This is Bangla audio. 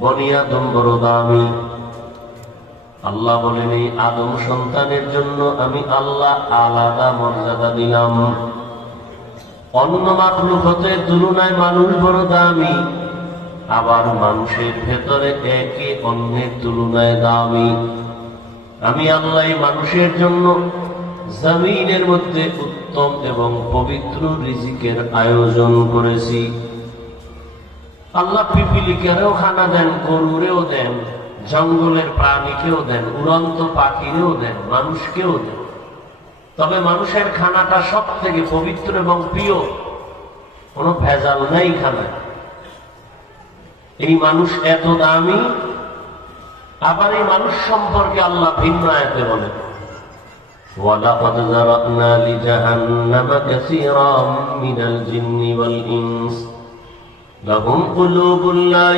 বনি আদম বড় দামি। আল্লাহ বলেন এই আদম সন্তানের জন্য আমি আল্লাহ আলাদা মর্যাদা দিলাম। অন্য মাখলুকাতের তুলনায় মানুষ বড় দামি, আবার মানুষের ভেতরে একে অন্যের তুলনায় দামি। আমি আল্লাহ মানুষের জন্য জমিনের মধ্যে উত্তম এবং পবিত্র রিজিকের আয়োজন করেছি। আল্লাহ পিপিলিকারেও খানা দেন, গরুরেও দেন, জঙ্গলের প্রাণীকেও দেন, উড়ন্ত পাখিরেও দেন, মানুষকেও দেন। তবে মানুষের খানাটা সব থেকে পবিত্র এবং প্রিয়, কোনো ভেজাল নাই খানায়। এই মানুষ এত দামি। আবার এই মানুষ সম্পর্কে আল্লাহ ভিন্ন আয়াতে বলেন, وَلَقَدْ ذَرَأْنَا لِجَهَنَّمَ كَثِيرًا مِنَ الْجِنِّ وَالْإِنسِ لَهُمْ قُلُوبٌ لَا